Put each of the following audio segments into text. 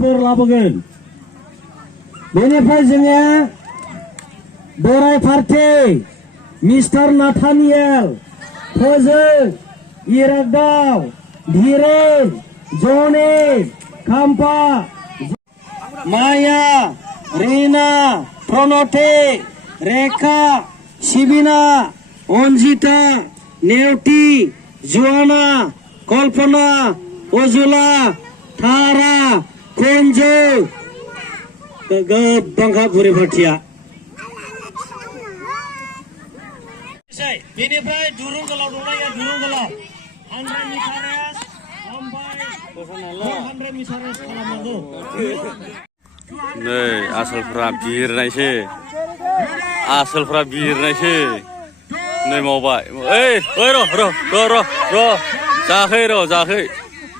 फोर लाबोगोन बेनिफ्राय जोङो बोराय पार्टी मिस्टार नाथानियेल फोजों इरागदाव धीरेन जनी खाम्फा माया रीना प्रणति रेखा शिबिना अन्जिता नेवटी जुआना कल्पना अजुला थारा कुंजु गोबांखा बुरै पार्टीया बेनिफ्राय दुरुं गोलाव दंना गैया दुरुं गोलाव 100 मिटार रेस ओमफ्राय 400 मिटार रेस खालामनांगौ नै आसोलफ्रा बिरनायसो नै मावबाय ओइ र जाखै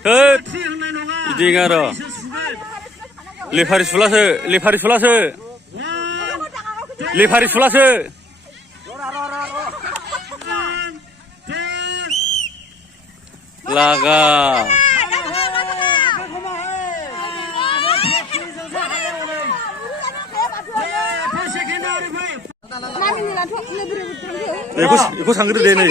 होद बिदि नङा र' लेफारि सुलासो लागा बेखौ सांग्रो दे नै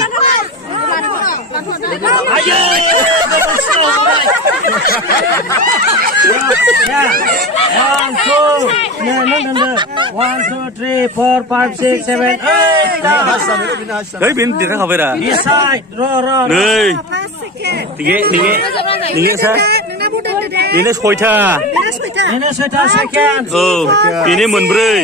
One, two, three, four, five, six, seven, eight. Hey, bin देरहाखाबाय रा नै निगे सा बेनो 6था सेकेन्ड औ बेनो मोनब्रै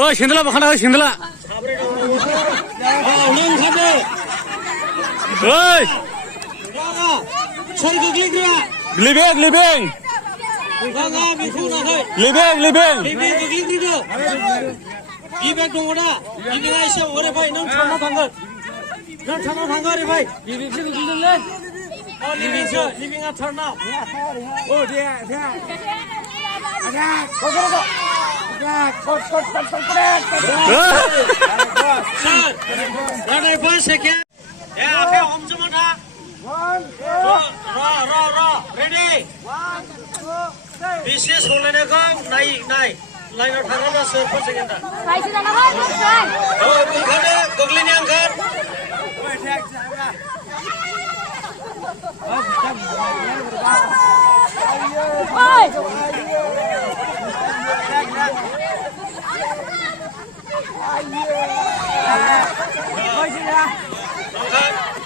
ओइ सेन्देला बाखाना हो सेन्देला ओइ लिबिं इबेग दङ दा इबेगा एसे हरै फै नों थांना थांगोन ओरै फै लिबिंसो गोग्लैदोंलै लिबिंआ थारनाव औ दे फर्स्ट सेकेन्ड आखाइ हमजोबो दा रेडि बेसे सलायनायखौ नाय लाइनाव थाङोब्ला सोर फर्स्ट सेकेन्डआ ओंखारनो गोग्लैनि ओंखार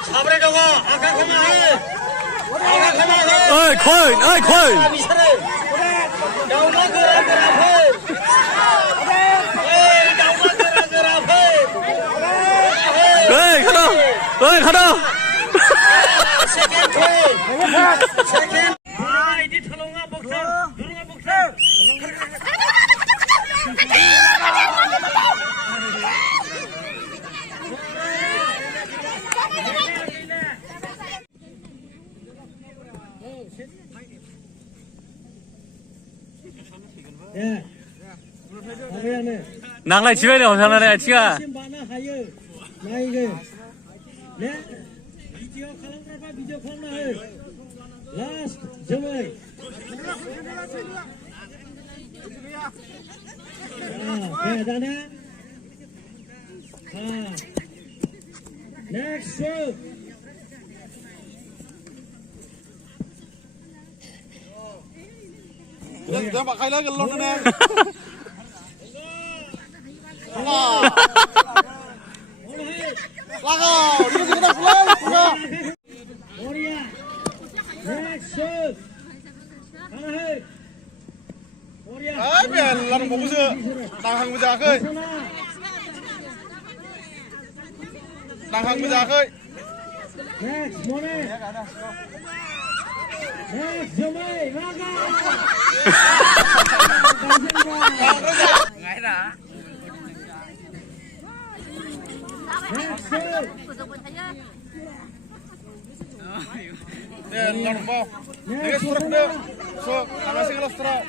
साब्रै दङ आखाइ खोमा हो ओइ खैन दाउला गोराफोर ओइ खादा सेकेन्ड इदि थलङा बक्सार दुरुङा बक्सार नांलायथिबाय दं हमथानानै आथिङा बानो हायो नायगोन ने भिडिअ खालामग्राफ्रा भिडिअ खालामना हो लास्ट जोमै दाना next Jangan pakai lagi gelon ni. Lago, dia kita pulang. Moria. Next shoot. Hey. Moria. Biar lalu fokus je. Tangan berjaga. Tangan berjaga. Next, Moria. Next, Jomai. Raga. Ngay dah. Next shoot. Lalu bau. Ini struk deh. So, tangan single struk.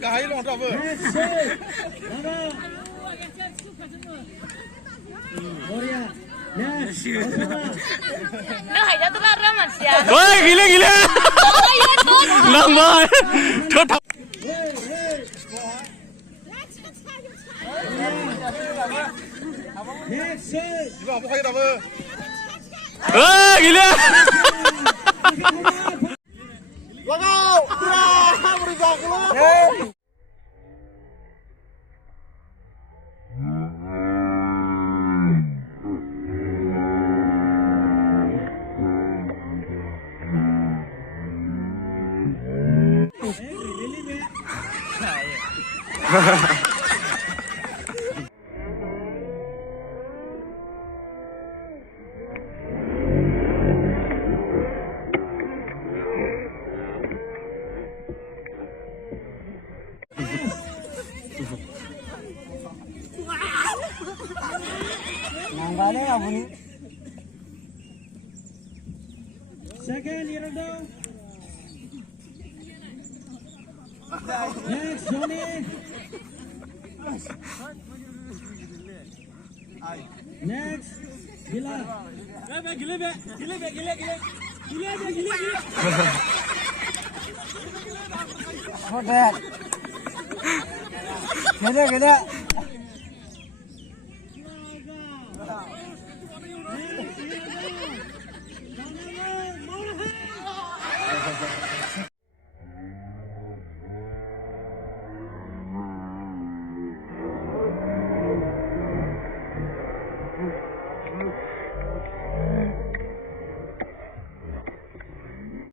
Gahai long apa? Nó hay cho tôi ra mà xia. Ôi gila gila. Ôi ơi tôi. Nang boy. Thot thot. Ibu apa kaya apa? Ôi gila. Lagau! Wah, berikan keluar. Nanggalnya apa nih? Second, Ronaldo. Next, Johnny. Next, Gila. Gila. Oh, Dad. Gila.